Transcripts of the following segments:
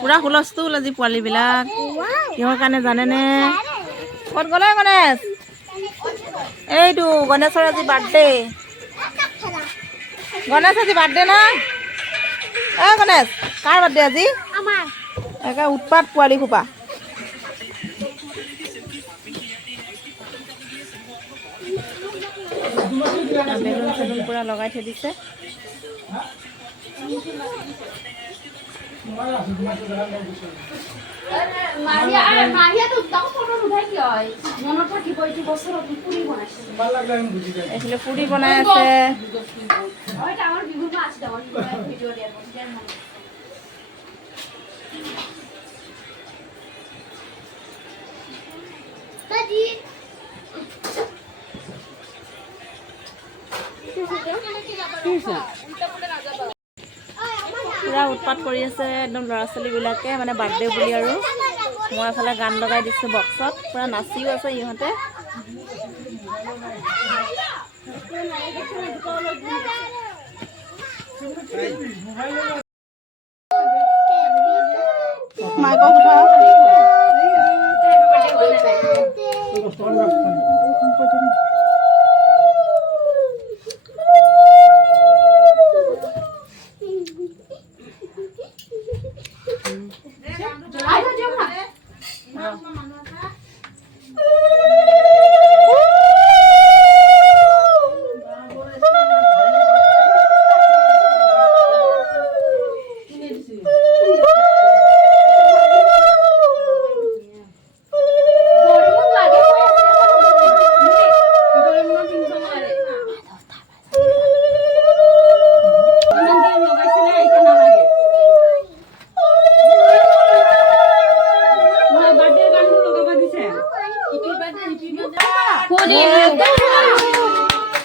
পুৰা হুলস্থুল আজি পোৱালীবিলাক কিহৰ কাৰণে জানেনে? ক'ত গ'লে গণেশ? এইটো গণেশৰ আজি বাৰ্থডে। গণেশ আজি বাৰ্থডে না? গণেশ কাৰ বাৰ্থডে আজি? একে উৎপাত পোৱালি খোপা। বেলুন চেলুন পুৰা লগাই থৈ দিছে। এইফালে পুৰি বনাই আছে। পুৰা উৎপাত কৰি আছে একদম ল'ৰা ছোৱালীবিলাকে, মানে বাৰ্থডে বুলি আৰু। মই এফালে গান লগাই দিছোঁ বক্সত, পুৰা নাচিও আছে ইহঁতে। মাইকৰ কথা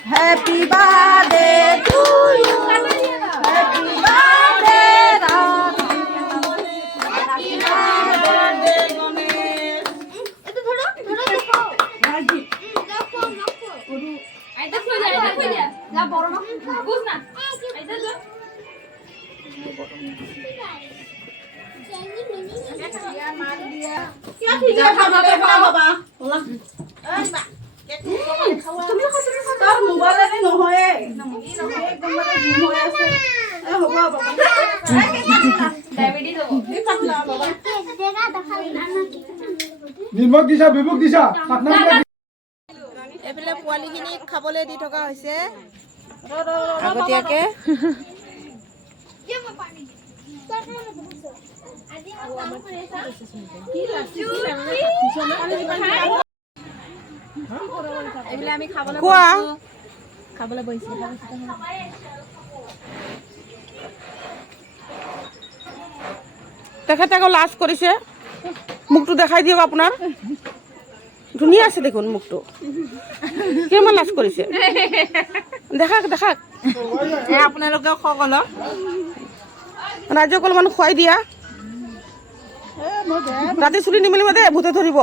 Happy birthday to you. Happy birthday, Happy birthday, Ganesh. Eto dhoro dekho. Raji. Dekho. Aita koi ja. La boro na. Bus na. Aita jo. Dia mar dia. Kya thik hai khana baba. Hola. Ba. তাৰ mobile এনে নহয় একদম মানে জুম হৈ আছে হ'ব বাবা diabetes হ'ব এই পাতলা বাবা দেখা দেখালি না নিমখ দিছা বিমুখ দিছা পাতলা এফালে পোৱালিখিনিক খাবলৈ দি থকা হৈছে আগতীয়াকে এইবিলাক আমি খাবলৈ বহিছো তেখেতে আকৌ লাজ কৰিছে মুখটো দেখাই দিয়ক আপোনাৰ ধুনীয়া আছে দেখোন মুখটো কিমান লাজ কৰিছে দেখাক আপোনালোকে সকলক ৰাজ্যক অলপমান খুৱাই দিয়া ৰাতি চুলি নিমেলিব দে ভূতে ধৰিব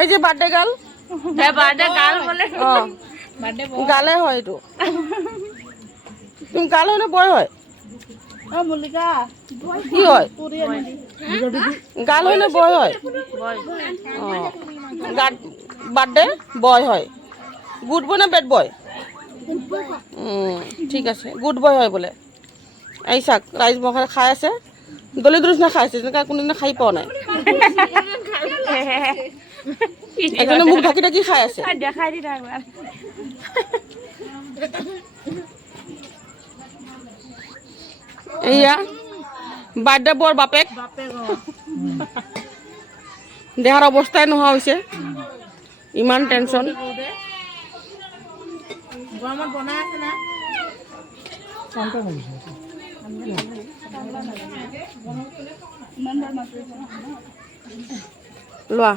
এই যে বাৰ্থডে গাল গালে হয় এইটো তুমি গাল হয় না বয় হয় কি হয় গাল হয় না বয় হয় বাৰ্থডে বয় হয় গুড বয় না বেড বয় ঠিক আছে গুড বয় হয় বোলে এই চাক ৰাইজ মখাৰে খাই আছে দলি দলিচ না খাই আছে যেনেকৈ কোনোদিনে খাই পোৱা নাই এজনে মুখ ঢাকি ঢাকি খাই আছে এয়া বাৰ্থডে বৰ বাপেক দেহাৰ অৱস্থাই নোহোৱা হৈছে ইমান টেনচন গৰমত বনাই আছে না লোৱা